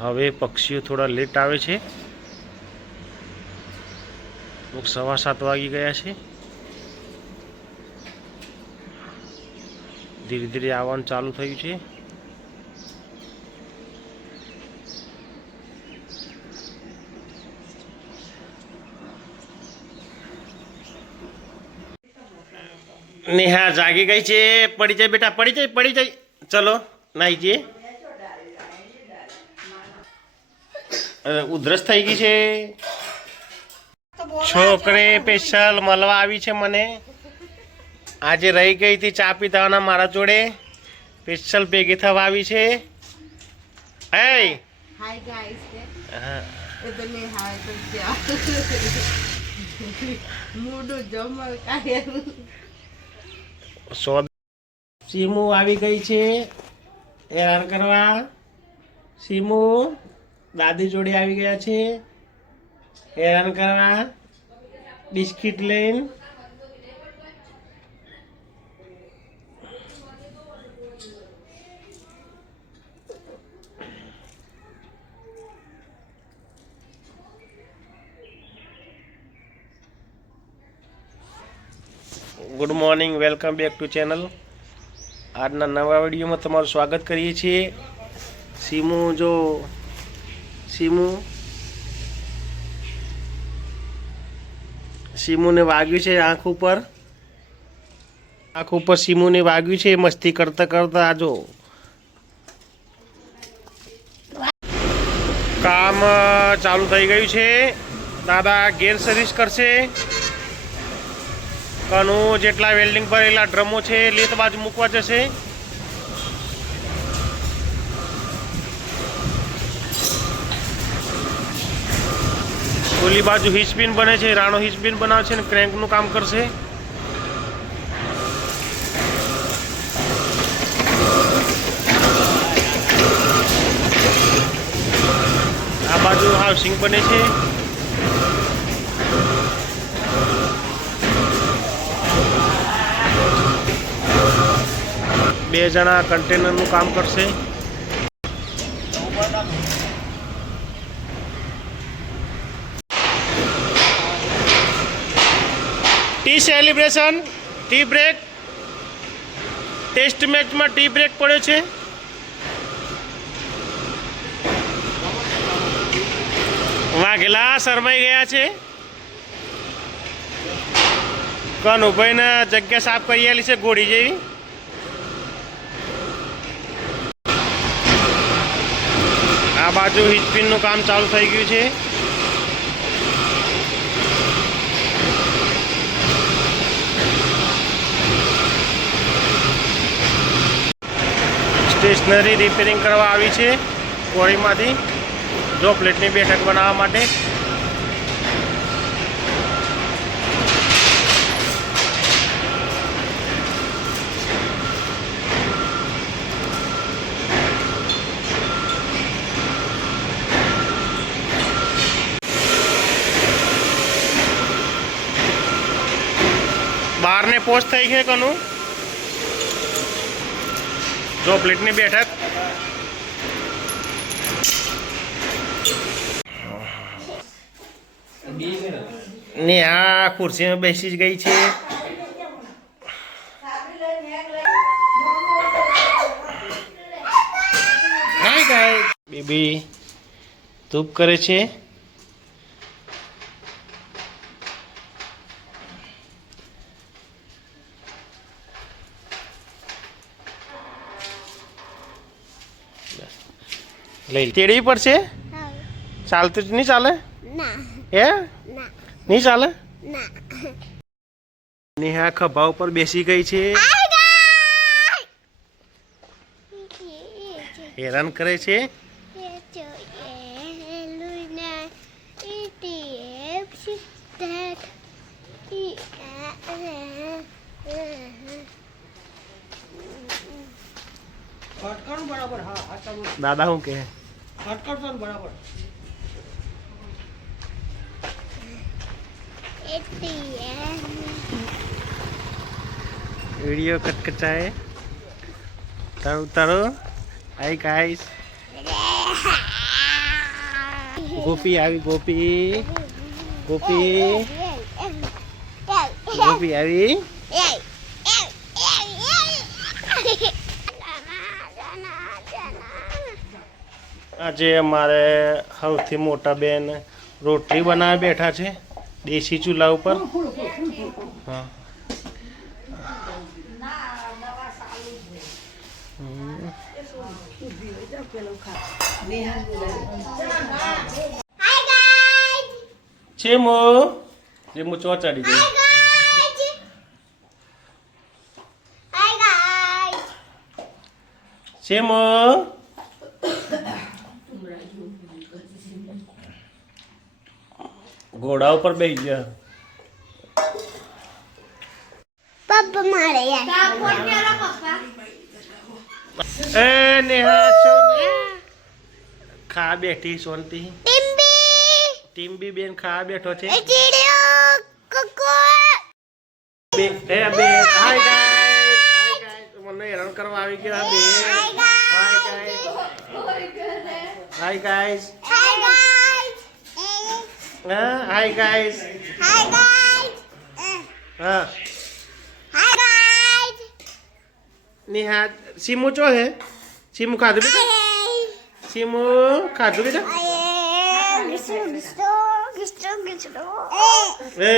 હવે પક્ષીઓ થોડા લેટ આવે છે. 7:15 વાગી ગયા છે. ધીરે ધીરે આવવાનું ચાલુ થયું છે. નેહા જાગી ગઈ છે. પડી જાય બેટા, પડી જાય. ચલો નાઈ જઈએ. ઉધરસ થઈ ગઈ છે. છોકરી સ્પેશિયલ મળવા આવી છે મને. આજે રહી ગઈ હતી ચા પીતાના મારા જોડે. સ્પેશિયલ ભેગી થવા આવી છે. Hi guys. હા એટલે હાય તો મૂડો જમલ કાય. સીમુ આવી ગઈ છે હેરાન કરવા. સીમુ દાદી જોડે આવી ગયા છે હેરાન કરવા. બિસ્કિટ લઈને good morning, welcome back to channel. આજના નવા વિડીયોમાં તમારું સ્વાગત કરીએ છીએ. સીમુને વાગ્યું છે આંખ ઉપર. સીમુને વાગ્યું છે મસ્તી કરતા કરતા. આજો કામ ચાલુ થઈ ગયું છે. દાદા ગેર સર્વિસ કરશે. કનુ જેટલા વેલ્ડિંગ ભરેલા ડ્રમો છે લેત બાજુ મૂકવા જશે. ઓલી બાજુ હિસ્પિન બને છે. રાણો હિસ્પિન બનાવે છે ને ક્રેન્કનું કામ કરશે. આ બાજુ હાઉસિંગ બને છે. બે જણા કન્ટેનરનું કામ કરશે. Tea celebration, tea break. Test મેચમાં ટી બ્રેક પડ્યો છે. વાઘેલા શરમાઈ ગયા છે. કનુભાઈને જગ્યા સાફ કરી આલી છે ગોળી જેવી. આ બાજુ હિસ્પિનનું કામ ચાલુ થઈ ગયું છે. સ્ટેશનરી રિપેરિંગ કરવા આવી છે કોળીમાંથી જો પ્લેટની બેઠક બનાવવા માટે. બારને પોસ્ટ થઈ છે કનું જો પ્લેટની બેઠક. ને આ ખુરશીમાં બેસી જ ગઈ છે. બેબી ધૂપ કરે છે. લઈ તેડવી પડશે. ચાલતું જ નહીં ચાલે. હે નહીં ચાલે. નેહા ખભા ઉપર બેસી ગઈ છે. હેરાન કરે છે. દાદા શું કહે? બરાબર वीडियो कटकचाए तारो तारो हाय गाइस ગોપી આવી ગોપી ગોપી ગોપી આવી. આજે અમારે સૌથી મોટા બેન રોટલી બનાવી બેઠા છે દેશી ચૂલા ઉપર. હા ચેમો ચેમો ચો ચડી ગઈ. ચેમો ઘોડા ઉપર બેસી ગયા. પપ્પા મારે એ નેહા છો ખા બેઠી સોનતી. ટીમ્બી બેન ખા બેઠો છે. બે બે હાય ગાઈસ મને હેરાન કરવા આવી ગયા બે. હાય ગાઈસ હાય ગાઈસ હા નેહા સીમુ ચો હે સીમુ ખાધું બેટા સીમુ ખાધું બેટા. એ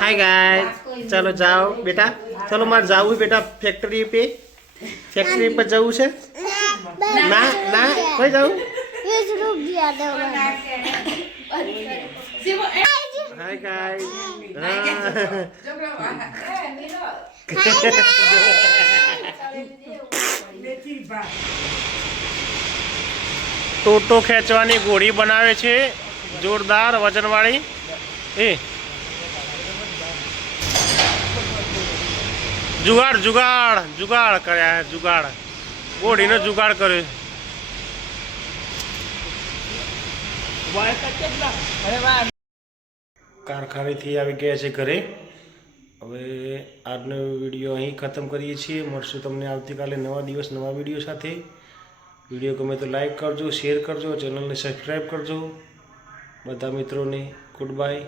हाय गाइस चलो जाओ बेटा चलो मार जाऊ बेटा फैक्ट्री पे जाऊ છે ના ના કોઈ જાऊ. हाय गाइस ટોટો ખેંચવાની ગોળી બનાવે છે જોરદાર વજનવાળી. એ જુગાડ જુગાડ જુગાડ કર્યા જુગાડ ગોળીનો જુગાડ કર્યો. કારખાનેથી આવી ગયા છે ઘરે. હવે આજનો વિડીયો અહીં ખતમ કરીએ છીએ. મળશું તમને આવતીકાલે નવા દિવસ નવા વિડીયો સાથે. વિડીયો ગમે તો લાઈક કરજો, શેર કરજો, ચેનલને સબસ્ક્રાઈબ કરજો. બધા મિત્રોને ગુડ બાય.